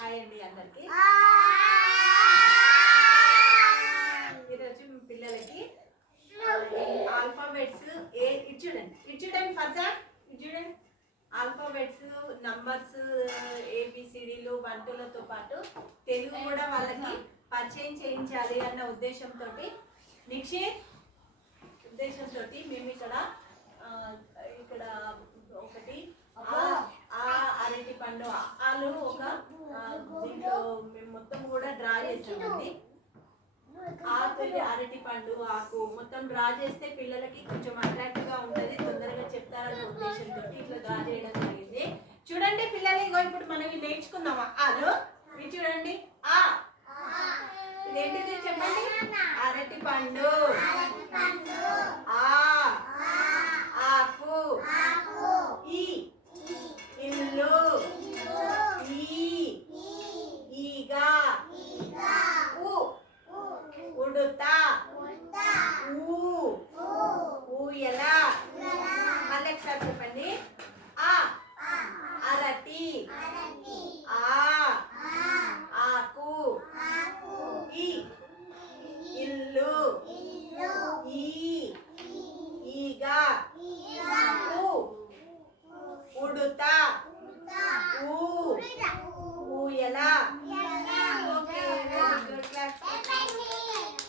Hi అండి అందరికి. ఈరోజు పిల్లలకి ఆల్ఫాబెట్స్ చూడండి ఫజా చూడండి ఆల్ఫాబెట్స్ నంబర్స్ ఏబిసిడీలు వంటలతో పాటు తెలుగు కూడా వాళ్ళకి పరిచయం చేయించాలి అన్న ఉద్దేశంతో మేము ఇక్కడ ఒకటి అరటి పండు ఆలు ఒక దీంట్లో మేము మొత్తం కూడా డ్రా చేసామండి. అరటి పండు ఆకు మొత్తం డ్రా చేస్తే పిల్లలకి కొంచెం అట్రాక్టివ్ గా ఉంటది, తొందరగా చెప్తారన్న ఉద్దేశంతో ఇట్లా డ్రా చేయడం జరిగింది. చూడండి పిల్లలు, ఇప్పుడు మనం నేర్చుకుందామా ఆలు ఇది చూడండి. ఇదేంటిది చెప్పండి. అరటి పండు.